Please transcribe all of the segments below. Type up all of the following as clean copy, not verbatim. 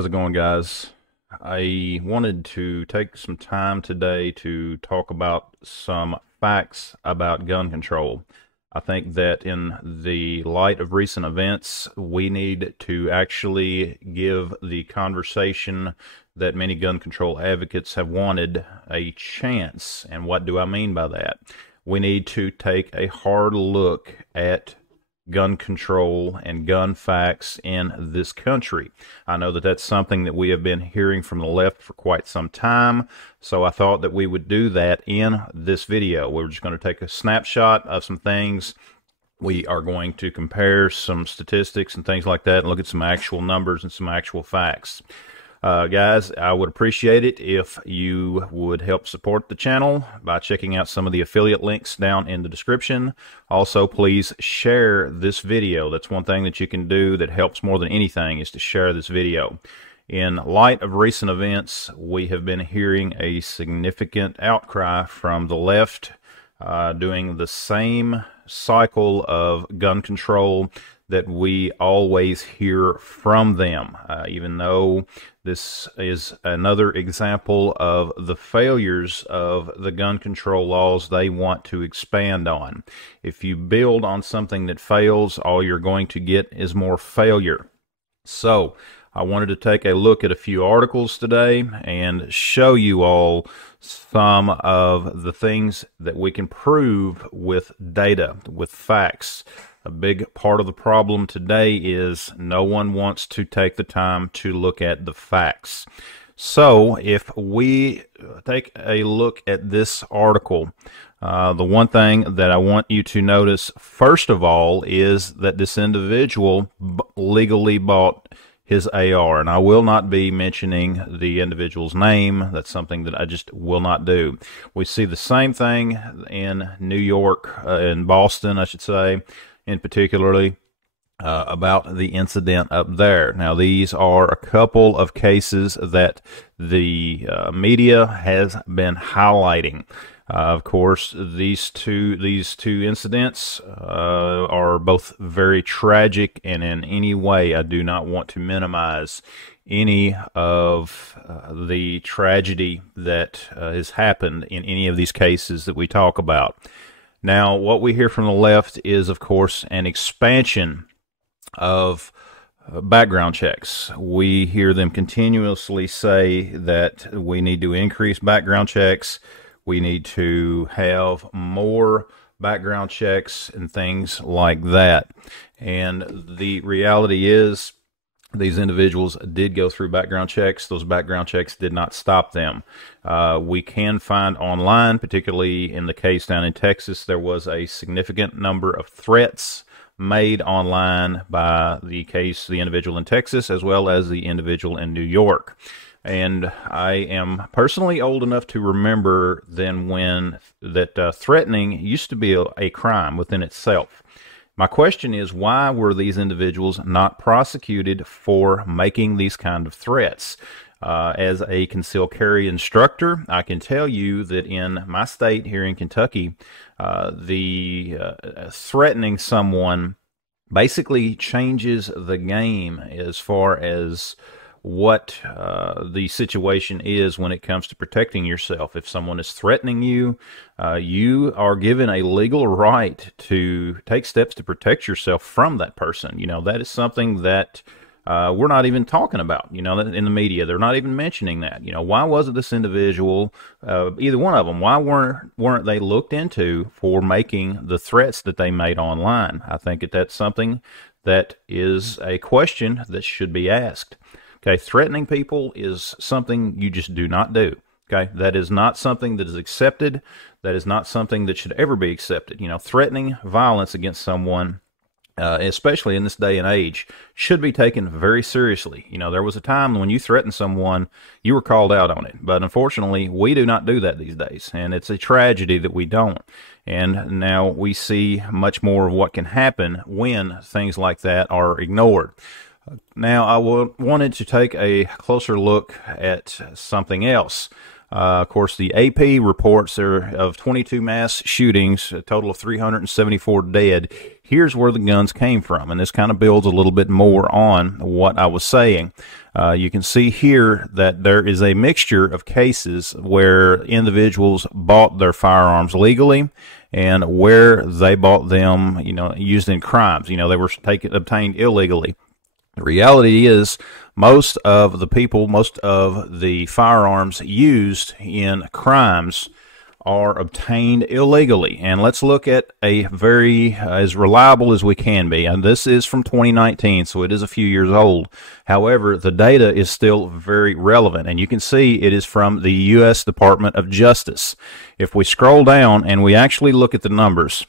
How's it going, guys? I wanted to take some time today to talk about some facts about gun control. I think that in the light of recent events, we need to actually give the conversation that many gun control advocates have wanted a chance. And what do I mean by that? We need to take a hard look at gun control and gun facts in this country. I know that that's something that we have been hearing from the left for quite some time, so I thought that we would do that in this video. We're just going to take a snapshot of some things. We are going to compare some statistics and things like that and look at some actual numbers and some actual facts. Guys, I would appreciate it if you would help support the channel by checking out some of the affiliate links down in the description. Also, please share this video. That's one thing that you can do that helps more than anything, is to share this video. In light of recent events, we have been hearing a significant outcry from the left doing the same cycle of gun control that we always hear from them, even though this is another example of the failures of the gun control laws they want to expand on. If you build on something that fails, all you're going to get is more failure. So I wanted to take a look at a few articles today and show you all some of the things that we can prove with data, with facts. A big part of the problem today is no one wants to take the time to look at the facts. So if we take a look at this article, the one thing that I want you to notice first of all is that this individual legally bought his AR, and I will not be mentioning the individual's name. That's something that I just will not do. We see the same thing in New York, in Boston, I should say, in particularly about the incident up there. Now, these are a couple of cases that the media has been highlighting. Of course, these two incidents are both very tragic, and in any way, I do not want to minimize any of the tragedy that has happened in any of these cases that we talk about. Now, what we hear from the left is, of course, an expansion of background checks. We hear them continuously say that we need to increase background checks. We need to have more background checks and things like that. And the reality is, these individuals did go through background checks. Those background checks did not stop them. We can find online, particularly in the case down in Texas, there was a significant number of threats made online by the individual in Texas, as well as the individual in New York. And I am personally old enough to remember then when that threatening used to be a crime within itself. My question is, why were these individuals not prosecuted for making these kind of threats? As a concealed carry instructor, I can tell you that in my state here in Kentucky, threatening someone basically changes the game as far as what the situation is when it comes to protecting yourself. If someone is threatening you, you are given a legal right to take steps to protect yourself from that person. You know, that is something that we're not even talking about, you know, in the media. They're not even mentioning that. You know, why wasn't this individual, either one of them, why weren't they looked into for making the threats that they made online? I think that that's something that is a question that should be asked. Okay, threatening people is something you just do not do. Okay, that is not something that is accepted. That is not something that should ever be accepted. You know, threatening violence against someone, especially in this day and age, should be taken very seriously. You know, there was a time when you threatened someone, you were called out on it. But unfortunately, we do not do that these days. And it's a tragedy that we don't. And now we see much more of what can happen when things like that are ignored. Now, I wanted to take a closer look at something else. Of course, the AP reports there of 22 mass shootings, a total of 374 dead. Here's where the guns came from, and this kind of builds a little bit more on what I was saying. You can see here that there is a mixture of cases where individuals bought their firearms legally and where they bought them, used in crimes. They were obtained illegally. The reality is most of the firearms used in crimes are obtained illegally. And let's look at a very as reliable as we can be. And this is from 2019, so it is a few years old. However, the data is still very relevant, and you can see it is from the U.S. Department of Justice. If we scroll down and we actually look at the numbers,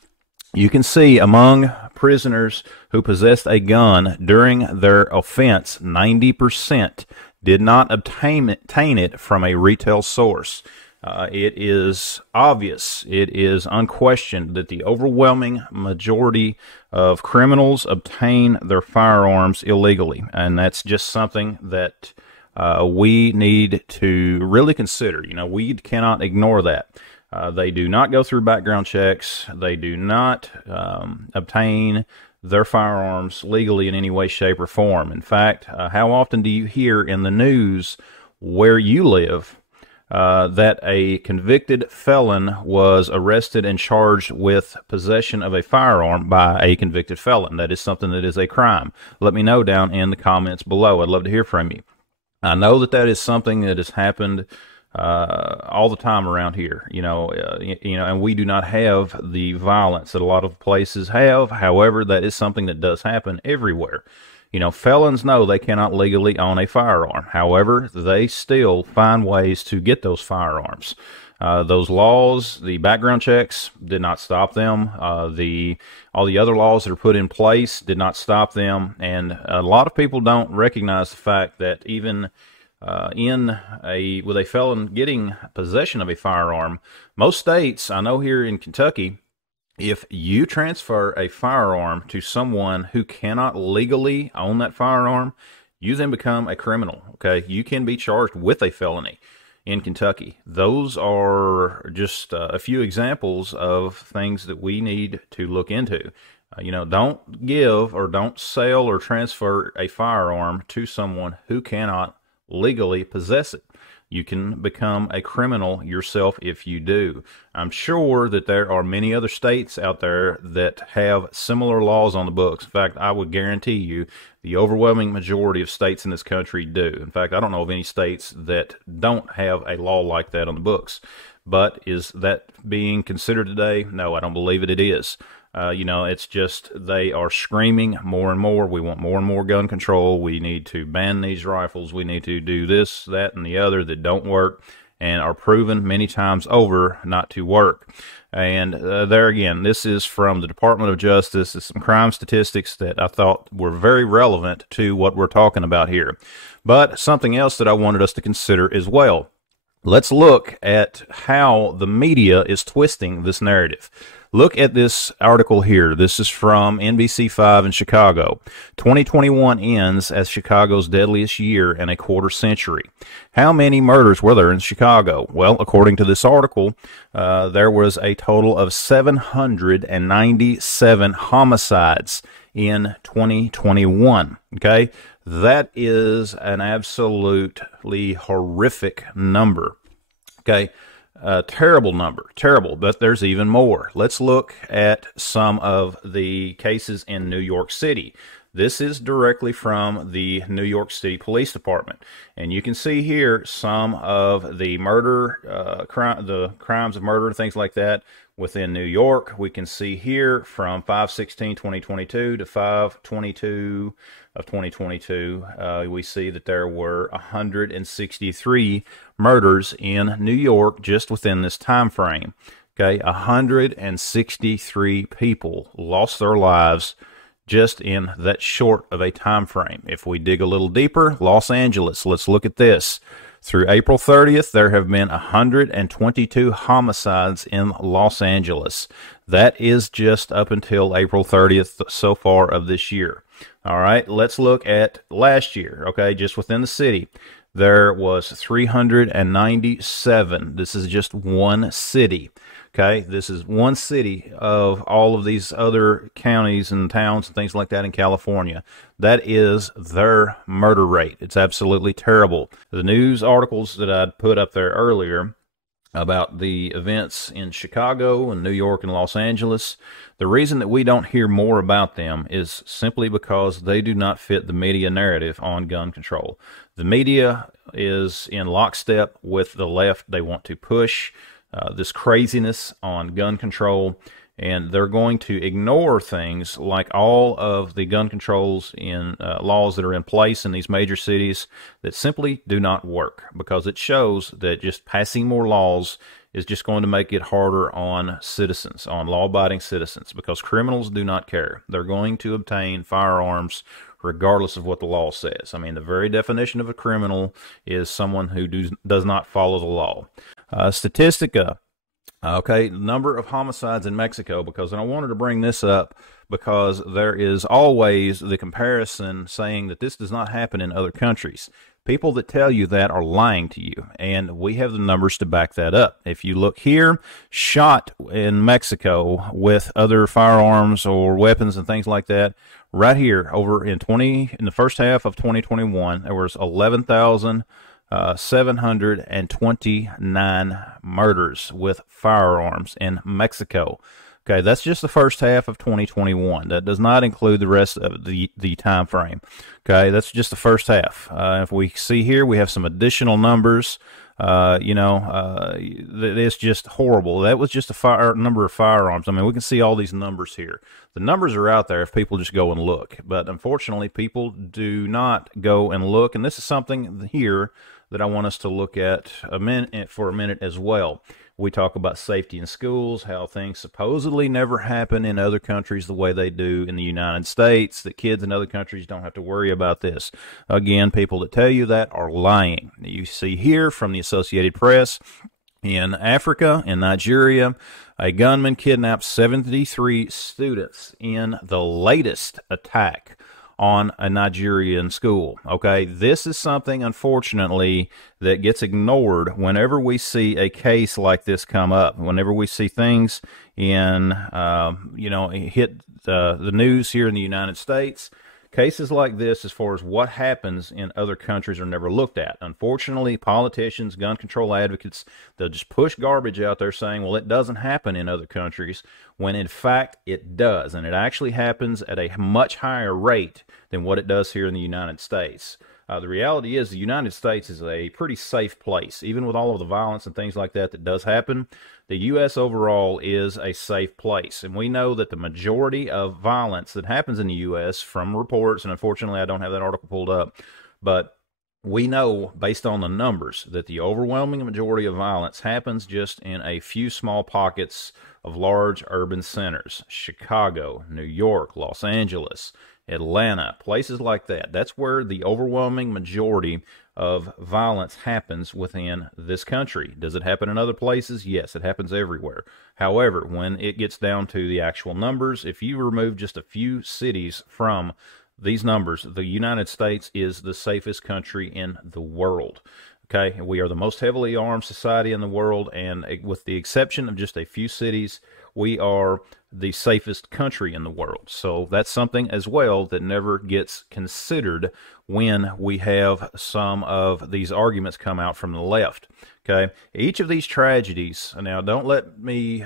you can see among prisoners who possessed a gun during their offense, 90% did not obtain it from a retail source. It is obvious, it is unquestioned that the overwhelming majority of criminals obtain their firearms illegally, and that's just something that we need to really consider. We cannot ignore that. They do not go through background checks. They do not obtain their firearms legally in any way, shape, or form. In fact, how often do you hear in the news where you live that a convicted felon was arrested and charged with possession of a firearm by a convicted felon? That is something that is a crime. Let me know down in the comments below. I'd love to hear from you. I know that is something that has happened all the time around here, and we do not have the violence that a lot of places have. However, that is something that does happen everywhere. Felons know they cannot legally own a firearm. However, they still find ways to get those firearms. Those laws, the background checks did not stop them. All the other laws that are put in place did not stop them. And a lot of people don't recognize the fact that even with a felon getting possession of a firearm, most states, I know here in Kentucky, if you transfer a firearm to someone who cannot legally own that firearm, you then become a criminal. Okay, you can be charged with a felony in Kentucky. Those are just a few examples of things that we need to look into. Don't give or don't sell or transfer a firearm to someone who cannot legally possess it. You can become a criminal yourself if you do. I'm sure that there are many other states out there that have similar laws on the books. In fact, I would guarantee you the overwhelming majority of states in this country do. In fact, I don't know of any states that don't have a law like that on the books. But is that being considered today? No, I don't believe it is. It's just they are screaming more and more. We want more and more gun control. We need to ban these rifles. We need to do this, that, and the other that don't work and are proven many times over not to work. And there again, this is from the Department of Justice. It's some crime statistics that I thought were very relevant to what we're talking about here. But something else that I wanted us to consider as well. Let's look at how the media is twisting this narrative. Look at this article here. This is from NBC5 in Chicago. 2021 ends as Chicago's deadliest year in a quarter century. How many murders were there in Chicago? Well, according to this article, there was a total of 797 homicides in 2021. Okay? That is an absolutely horrific number. Okay? Terrible number, terrible, but there's even more. Let's look at some of the cases in New York City. This is directly from the New York City Police Department, and you can see here some of the murder, the crimes of murder and things like that within New York. We can see here from 5/16/2022 to 5/22 of 2022, we see that there were 163 murders in New York just within this time frame. Okay, 163 people lost their lives just in that short of a time frame. If we dig a little deeper, Los Angeles, let's look at this. Through April 30th, there have been 122 homicides in Los Angeles. That is just up until April 30th so far of this year. All right, let's look at last year, okay, just within the city. there was 397. This is just one city. Okay, this is one city of all of these other counties and towns and things like that in California. That is their murder rate. It's absolutely terrible. The news articles that I'd put up there earlier about the events in Chicago and New York and Los Angeles, the reason that we don't hear more about them is simply because they do not fit the media narrative on gun control. The media is in lockstep with the left. They want to push this craziness on gun control, and they're going to ignore things like all of the gun controls in laws that are in place in these major cities that simply do not work, because it shows that just passing more laws is just going to make it harder on citizens, on law-abiding citizens, because criminals do not care. They're going to obtain firearms regardless of what the law says. I mean, the very definition of a criminal is someone who does not follow the law. Statistica, okay, number of homicides in Mexico, because I wanted to bring this up because there is always the comparison saying that this does not happen in other countries. People that tell you that are lying to you, and we have the numbers to back that up. If you look here, shot in Mexico with other firearms or weapons and things like that, right here over in the first half of 2021, there was 11,729 murders with firearms in Mexico. Okay, that's just the first half of 2021. That does not include the rest of the time frame. Okay, that's just the first half. If we see here, we have some additional numbers. It's just horrible. That was just a number of firearms. I mean, we can see all these numbers here. The numbers are out there if people just go and look. But unfortunately, people do not go and look. And this is something here that I want us to look at for a minute as well. We talk about safety in schools, how things supposedly never happen in other countries the way they do in the United States, that kids in other countries don't have to worry about this. Again, people that tell you that are lying. You see here from the Associated Press, in Africa, in Nigeria, a gunman kidnapped 73 students in the latest attack on a Nigerian school. Okay, this is something, unfortunately, that gets ignored whenever we see a case like this come up. Whenever we see things in, hit the news here in the United States, cases like this, as far as what happens in other countries, are never looked at. Unfortunately, politicians, gun control advocates, they'll just push garbage out there saying, well, it doesn't happen in other countries, when in fact it does. And it actually happens at a much higher rate than what it does here in the United States. The reality is the United States is a pretty safe place. Even with all of the violence and things like that does happen, the U.S. overall is a safe place. And we know that the majority of violence that happens in the U.S. from reports, and unfortunately I don't have that article pulled up, but we know based on the numbers that the overwhelming majority of violence happens just in a few small pockets of large urban centers. Chicago, New York, Los Angeles, Atlanta, places like that. That's where the overwhelming majority of violence happens within this country. Does it happen in other places? Yes, it happens everywhere. However, when it gets down to the actual numbers, if you remove just a few cities from these numbers, the United States is the safest country in the world. Okay, we are the most heavily armed society in the world, and with the exception of just a few cities, we are the safest country in the world. So that's something as well that never gets considered when we have some of these arguments come out from the left. Okay, each of these tragedies, now don't let me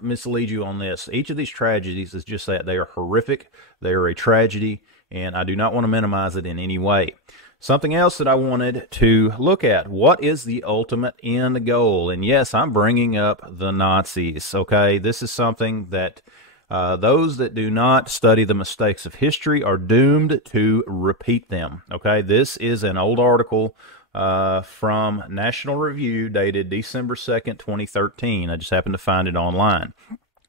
mislead you on this, each of these tragedies is just that. They are horrific, they are a tragedy, and I do not want to minimize it in any way. Something else that I wanted to look at, what is the ultimate end goal? And yes, I'm bringing up the Nazis, okay? This is something that those that do not study the mistakes of history are doomed to repeat them, okay? This is an old article from National Review dated December 2nd, 2013. I just happened to find it online.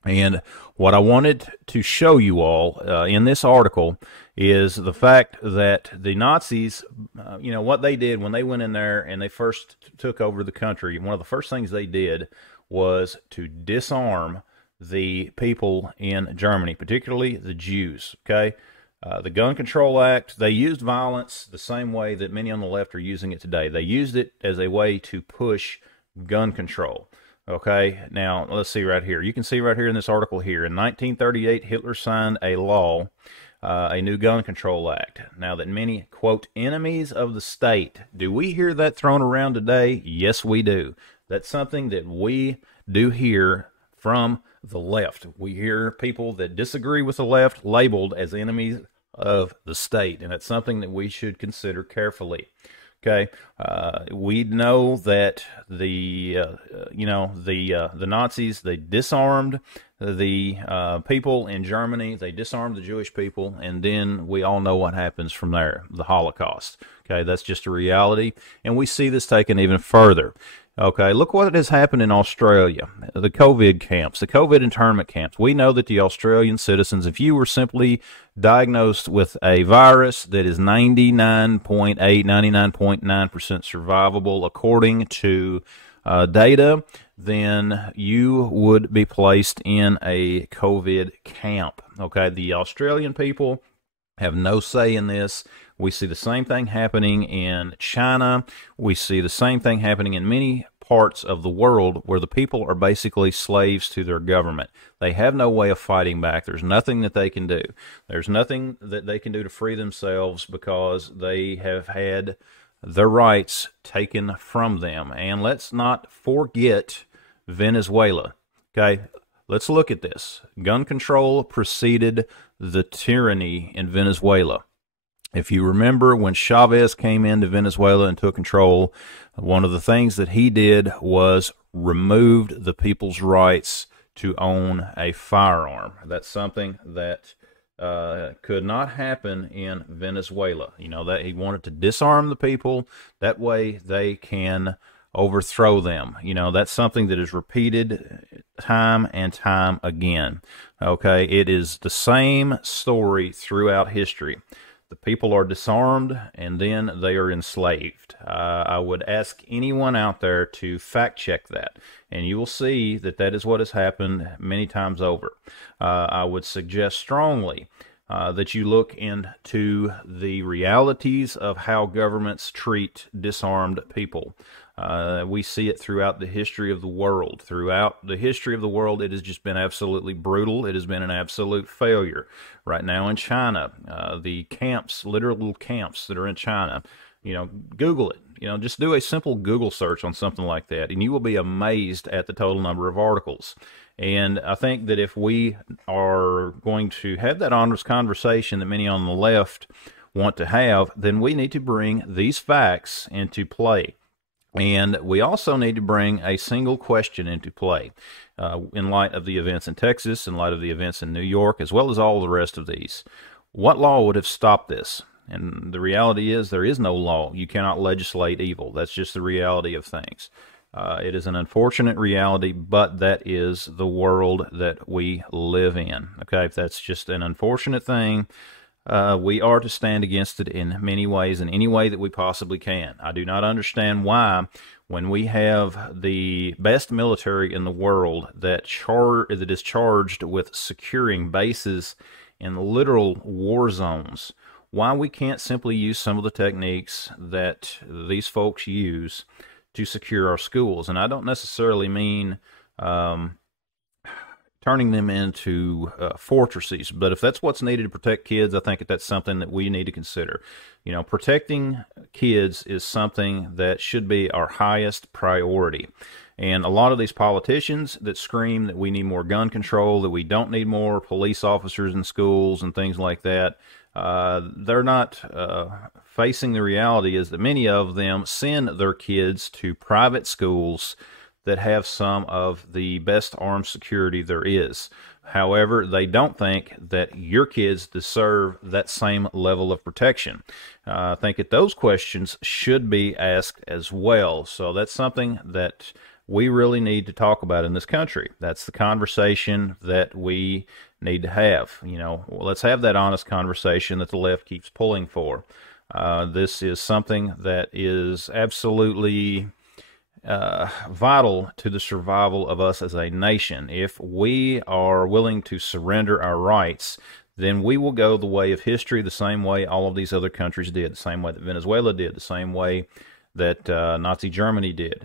And what I wanted to show you all in this article is the fact that the Nazis, what they did when they went in there and they first took over the country, one of the first things they did was to disarm the people in Germany, particularly the Jews, okay? The Gun Control Act, they used violence the same way that many on the left are using it today. They used it as a way to push gun control. Okay, now let's see right here. You can see right here in this article here. In 1938, Hitler signed a law, a new Gun Control Act. Now that many, quote, enemies of the state, do we hear that thrown around today? Yes, we do. That's something that we do hear from the left. We hear people that disagree with the left labeled as enemies of the state, and it's something that we should consider carefully. Okay, we know that the Nazis, they disarmed the people in Germany, they disarmed the Jewish people, and then we all know what happens from there, the Holocaust. Okay, that's just a reality, and we see this taken even further. Okay, look what has happened in Australia, the COVID camps, the COVID internment camps. We know that the Australian citizens, if you were simply diagnosed with a virus that is 99.8, 99.9% survivable according to data, then you would be placed in a COVID camp. Okay, the Australian people have no say in this. We see the same thing happening in China. We see the same thing happening in many parts of the world where the people are basically slaves to their government. They have no way of fighting back. There's nothing that they can do. There's nothing that they can do to free themselves because they have had their rights taken from them. And let's not forget Venezuela. Okay, let's look at this. Gun control preceded the tyranny in Venezuela. If you remember when Chavez came into Venezuela and took control, one of the things that he did was removed the people's rights to own a firearm. That's something that could not happen in Venezuela. You know, that he wanted to disarm the people. That way they can overthrow them. You know, that's something that is repeated time and time again. Okay, it is the same story throughout history. The people are disarmed, and then they are enslaved. I would ask anyone out there to fact-check that, and you will see that that is what has happened many times over. I would suggest strongly that you look into the realities of how governments treat disarmed people. We see it throughout the history of the world. Throughout the history of the world, it has just been absolutely brutal. It has been an absolute failure. Right now in China, the camps, literal camps that are in China, you know, Google it. You know, just do a simple Google search on something like that, and you will be amazed at the total number of articles. And I think that if we are going to have that honest conversation that many on the left want to have, then we need to bring these facts into play. And we also need to bring a single question into play in light of the events in Texas, in light of the events in New York, as well as all the rest of these. What law would have stopped this? And the reality is there is no law. You cannot legislate evil. That's just the reality of things. It is an unfortunate reality, but that is the world that we live in. Okay, that's just an unfortunate thing. We are to stand against it in many ways, in any way that we possibly can. I do not understand why, when we have the best military in the world that is charged with securing bases in literal war zones, why we can't simply use some of the techniques that these folks use to secure our schools. And I don't necessarily mean turning them into fortresses. But if that's what's needed to protect kids, I think that's something that we need to consider. You know, protecting kids is something that should be our highest priority. And a lot of these politicians that scream that we need more gun control, that we don't need more police officers in schools and things like that, they're not facing the reality is that many of them send their kids to private schools that have some of the best armed security there is. However, they don't think that your kids deserve that same level of protection. I think that those questions should be asked as well. So that's something that we really need to talk about in this country. That's the conversation that we need to have. You know, let's have that honest conversation that the left keeps pulling for. This is something that is absolutely vital to the survival of us as a nation. If we are willing to surrender our rights, then we will go the way of history, the same way all of these other countries did, the same way that Venezuela did, the same way that Nazi Germany did.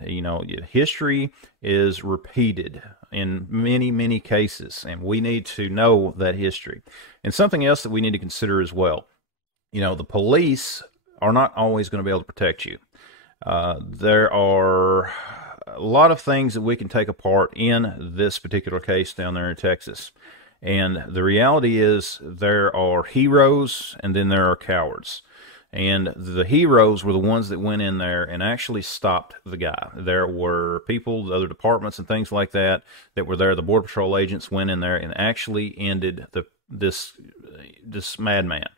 History is repeated in many, many cases, and we need to know that history. And something else that we need to consider as well, the police are not always going to be able to protect you. There are a lot of things that we can take apart in this particular case down there in Texas. And the reality is there are heroes and then there are cowards. And the heroes were the ones that went in there and actually stopped the guy. There were people, other departments and things like that were there. The Border Patrol agents went in there and actually ended this madman.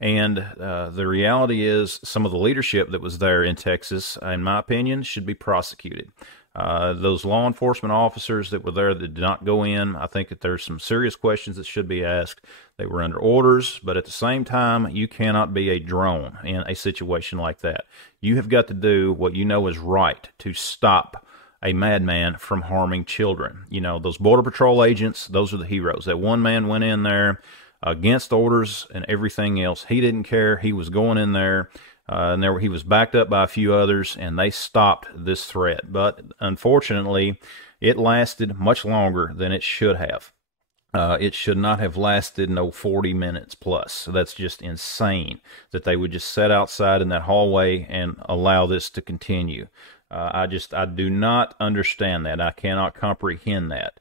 And the reality is some of the leadership that was there in Texas, in my opinion, should be prosecuted. Those law enforcement officers that were there that did not go in, I think that there's some serious questions that should be asked. They were under orders, but at the same time, you cannot be a drone in a situation like that. You have got to do what you know is right to stop a madman from harming children. Those Border Patrol agents, those are the heroes. That one man went in there against orders and everything else. He didn't care. He was going in there. He was backed up by a few others, and they stopped this threat. But unfortunately, it lasted much longer than it should have. It should not have lasted 40 minutes plus. So that's just insane that they would just sit outside in that hallway and allow this to continue. I do not understand that. I cannot comprehend that.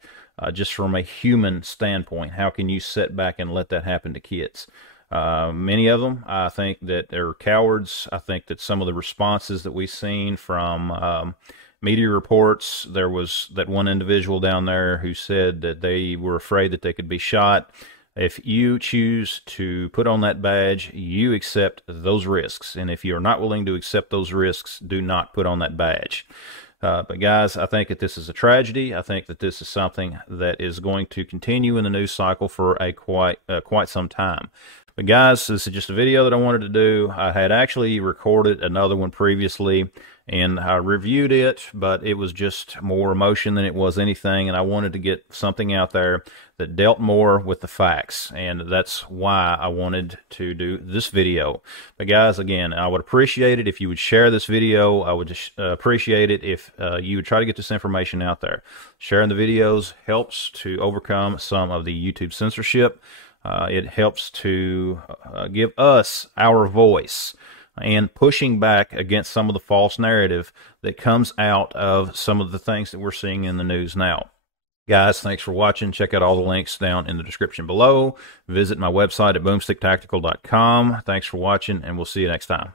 Just from a human standpoint, how can you sit back and let that happen to kids? Many of them, I think that they're cowards. I think that some of the responses that we've seen from media reports, there was that one individual down there who said that they were afraid that they could be shot. If you choose to put on that badge, you accept those risks. And if you're not willing to accept those risks, do not put on that badge. But guys, I think that this is a tragedy. I think that this is something that is going to continue in the news cycle for quite some time. But guys, this is just a video that I wanted to do. I had actually recorded another one previously, and I reviewed it, but it was just more emotion than it was anything, and I wanted to get something out there that dealt more with the facts, and that's why I wanted to do this video. But guys, again, I would appreciate it if you would share this video. I would just appreciate it if you would try to get this information out there. Sharing the videos helps to overcome some of the YouTube censorship. It helps to give us our voice and pushing back against some of the false narrative that comes out of some of the things that we're seeing in the news now. Guys, thanks for watching. Check out all the links down in the description below. Visit my website at boomsticktactical.com. Thanks for watching, and we'll see you next time.